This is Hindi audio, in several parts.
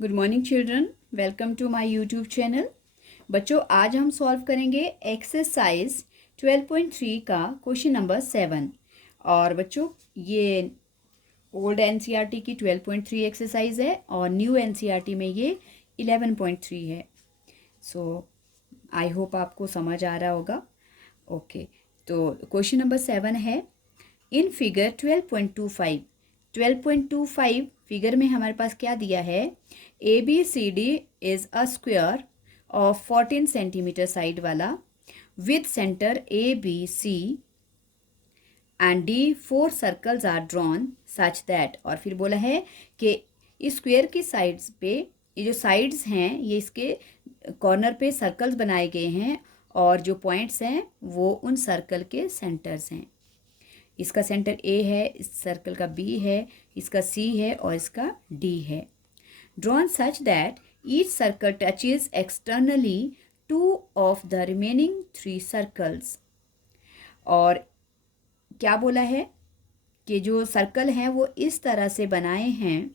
Good morning children, welcome to my YouTube channel. बच्चों, आज हम सॉल्व करेंगे एक्सरसाइज 12.3 का क्वेश्चन नंबर 7। और बच्चों, ये ओल्ड एनसीईआरटी की 12.3 एक्सरसाइज है और न्यू एनसीईआरटी में ये 11.3 है। सो आई होप आपको समझ आ रहा होगा। ओके, तो क्वेश्चन नंबर 7 है। इन फिगर 12.25 फिगर में हमारे पास क्या दिया है? A B C D is a square of 14 centimetre side वाला with centre A B C and D 4 circles are drawn such that. और फिर बोला है कि इस स्क्वायर की साइड्स पे, ये जो साइड्स हैं ये इसके कॉर्नर पे सर्कल्स बनाए गए हैं और जो पॉइंट्स हैं वो उन सर्कल के सेंटर्स हैं। इसका सेंटर ए है, इस सर्कल का बी है, इसका सी है और इसका डी है। Drawn such that each circle touches externally 2 of the remaining 3 circles. और क्या बोला है कि जो सर्कल हैं वो इस तरह से बनाए हैं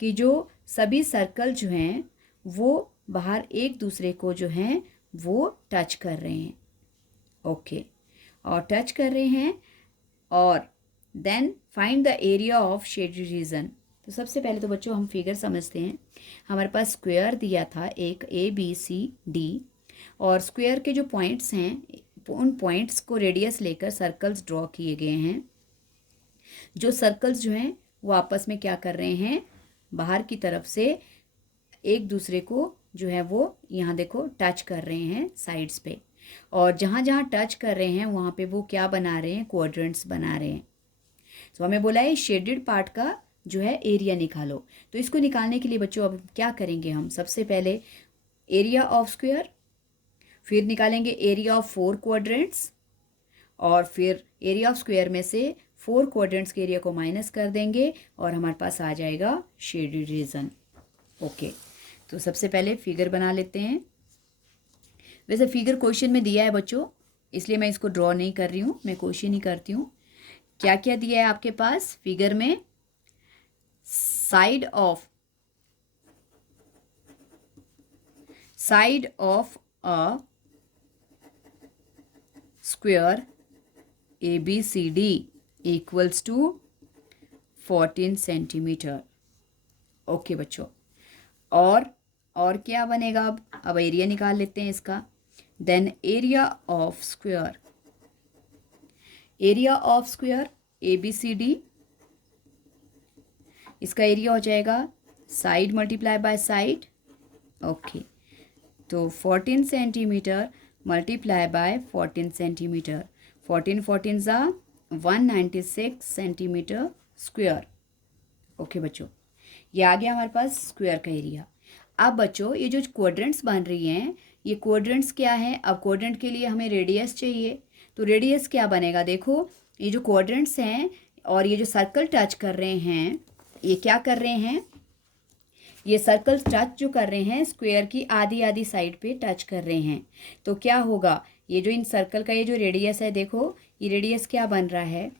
कि जो सभी सर्कल जो हैं वो बाहर एक दूसरे को जो हैं वो टच कर रहे हैं। ओके, और टच कर रहे हैं। और then find the area of shaded region. तो सबसे पहले तो बच्चों हम फिगर समझते हैं। हमारे पास स्क्वायर दिया था एक ए बी सी डी, और स्क्वायर के जो पॉइंट्स हैं उन पॉइंट्स को रेडियस लेकर सर्कल्स ड्रॉ किए गए हैं। जो सर्कल्स जो हैं वो आपस में क्या कर रहे हैं, बाहर की तरफ से एक दूसरे को जो है वो यहाँ देखो टच कर रहे हैं साइड्स पे। और जहाँ जहाँ टच कर रहे हैं वहाँ पे वो क्या बना रहे हैं, क्वाड्रेंट्स बना रहे हैं। तो हमें बोला है शेडेड पार्ट का जो है एरिया निकालो। तो इसको निकालने के लिए बच्चों अब क्या करेंगे हम? सबसे पहले एरिया ऑफ स्क्वायर, फिर निकालेंगे एरिया ऑफ 4 क्वाड्रेंट्स, और फिर एरिया ऑफ स्क्वायर में से 4 क्वाड्रेंट्स के एरिया को माइनस कर देंगे और हमारे पास आ जाएगा शेडेड रीजन। ओके, तो सबसे पहले फिगर बना लेते हैं। वैसे फिगर क्वेश्चन में दिया है बच्चों, इसलिए मैं इसको ड्रॉ नहीं कर रही हूँ, मैं क्वेश्चन ही करती हूँ। क्या क्या दिया है आपके पास फिगर में? Side of a square A B C D equals to 14 centimetre. Okay बच्चों, और क्या बनेगा? अब एरिया निकाल लेते हैं इसका। Then area of square A B C D, इसका एरिया हो जाएगा side multiply by side. Okay, तो 14 सेंटीमीटर मल्टीप्लाई बाय 14 सेंटीमीटर, 14 ज़ा 196 सेंटीमीटर स्क्वायर। ओके बच्चों, ये आ गया हमारे पास स्क्वायर का एरिया। अब बच्चों ये जो क्वाड्रेंट्स बन रही हैं, ये क्वाड्रेंट्स क्या हैं? अब क्वाड्रेंट के लिए हमें रेडियस चाहिए, तो रेडियस क्या बनेगा? देखो, ये जो क्वाड्रेंट्स हैं और ये जो सर्कल टच कर रहे हैं, ये क्या कर रहे हैं? ये सर्कल टच जो कर रहे हैं स्क्वायर की आधी आधी साइड पे टच कर रहे हैं। तो क्या होगा? ये जो इन सर्कल का ये जो रेडियस है, देखो ये रेडियस क्या बन रहा है?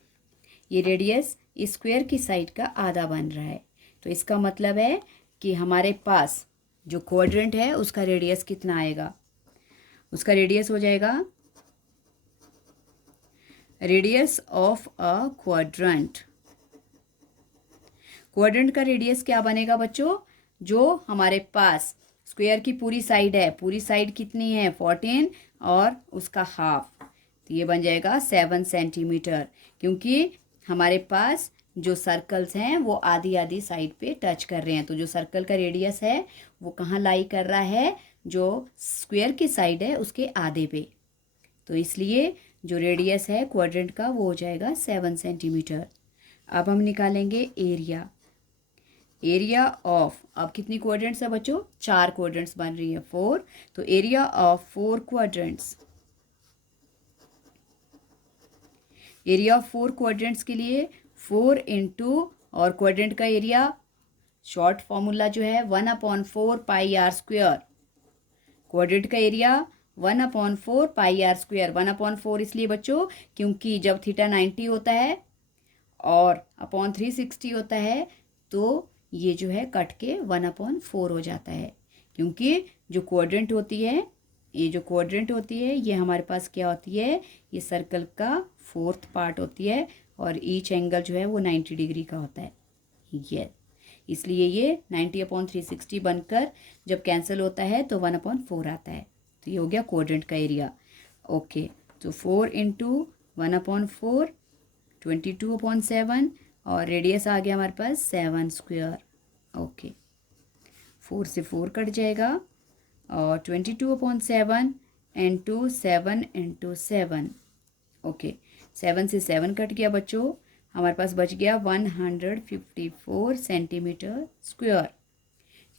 ये रेडियस इस स्क्वायर की साइड का आधा बन रहा है। तो इसका मतलब है कि हमारे पास जो क्वाड्रेंट है उसका रेडियस कितना आएगा? उसका रेडियस हो जाएगा, radius of a quadrant. Quadrant का रेडियस क्या बनेगा बच्चों? जो हमारे पास स्क्वायर की पूरी साइड है, पूरी साइड कितनी है? 14 और उसका हाफ, तो ये बन जाएगा 7 सेंटीमीटर। क्योंकि हमारे पास जो सर्कल्स हैं वो आधी आधी साइड पे टच कर रहे हैं, तो जो सर्कल का रेडियस है वो कहाँ लाई कर रहा है? जो स्क्वायर की साइड है उसके आधे पे। तो इसलिए जो रेडियस है क्वाड्रेंट का वो हो जाएगा 7 सेंटीमीटर। अब हम निकालेंगे एरिया ऑफ, अब कितनी क्वाड्रेंट्स है बच्चों? 4 क्वाड्रेंट्स बन रही है, 4। तो area of 4 quadrants, area of 4 quadrants के लिए 4 इंटू, और क्वाड्रेंट का एरिया शॉर्ट फॉर्मूला जो है 1/4 पाई आर स्क्वायर। क्वाड्रेंट का एरिया 1/4 पाई आर स्क्वायर। 1/4 इसलिए बच्चों क्योंकि जब थीटा 90 होता है और अपॉन 360 होता है, तो ये जो है कट के 1/4 हो जाता है, क्योंकि जो क्वाड्रेंट होती है, ये जो क्वाड्रेंट होती है ये हमारे पास क्या होती है, ये सर्कल का 4th पार्ट होती है और ईच एंगल जो है वो 90 डिग्री का होता है। ये इसलिए ये 90/360 बनकर जब कैंसिल होता है तो 1/4 आता है। तो ये हो गया क्वाड्रेंट का एरिया। ओके, तो 4 × 1/4 22/7 और रेडियस आ गया हमारे पास 7 स्क्वायर। ओके, 4 से 4 कट जाएगा और 22/7 × 7 × 7। ओके, 7 से 7 कट गया बच्चों, हमारे पास बच गया 154 सेंटीमीटर स्क्वायर।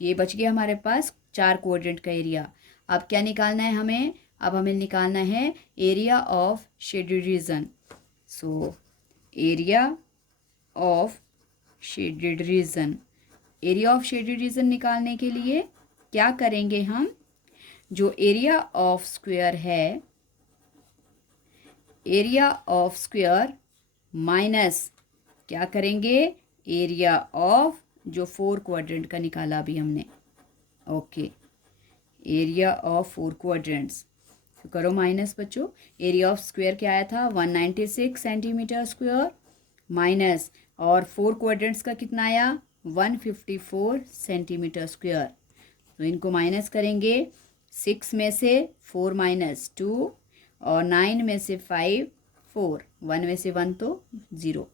ये बच गया हमारे पास 4 क्वाड्रेंट का एरिया। अब क्या निकालना है हमें, अब हमें निकालना है area of shaded reason. So area of shaded reason, area of shaded reason निकालने के लिए क्या करेंगे हम, जो एरिया ऑफ स्क्वायर है, एरिया ऑफ स्क्वायर माइनस क्या करेंगे, एरिया ऑफ जो 4 क्वाड्रेंट का निकाला अभी हमने। ओके, एरिया ऑफ 4 क्वाड्रेंट्स, तो करो माइनस बच्चों। एरिया ऑफ स्क्वायर क्या आया था, 196 सेंटीमीटर स्क्वायर माइनस, और 4 क्वाड्रेंट्स का कितना आया, 154 सेंटीमीटर स्क्वायर। तो इनको माइनस करेंगे, 6 में से 4 - 2 और 9 में से 5 4, 1 में से 1 तो 0।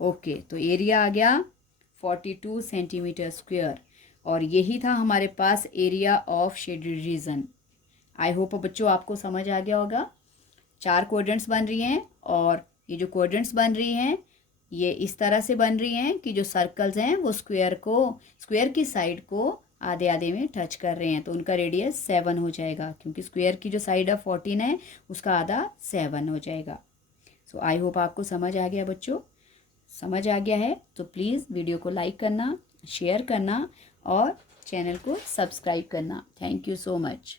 ओके, तो एरिया आ गया 42 सेंटीमीटर स्क्वायर और यही था हमारे पास area of shaded region. I hope बच्चों आपको समझ आ गया होगा। 4 क्वाड्रेंट्स बन रही हैं और ये जो क्वाड्रेंट्स बन रही हैं ये इस तरह से बन रही हैं कि जो सर्कल्स हैं वो स्क्वायर की साइड को आधे आधे में टच कर रहे हैं, तो उनका रेडियस 7 हो जाएगा, क्योंकि स्क्वायर की जो साइड ऑफ 14 है उसका आधा 7 हो जाएगा। सो आई होप आपको समझ आ गया बच्चों। समझ आ गया है तो प्लीज़ वीडियो को लाइक करना, शेयर करना और चैनल को सब्सक्राइब करना। Thank you so much.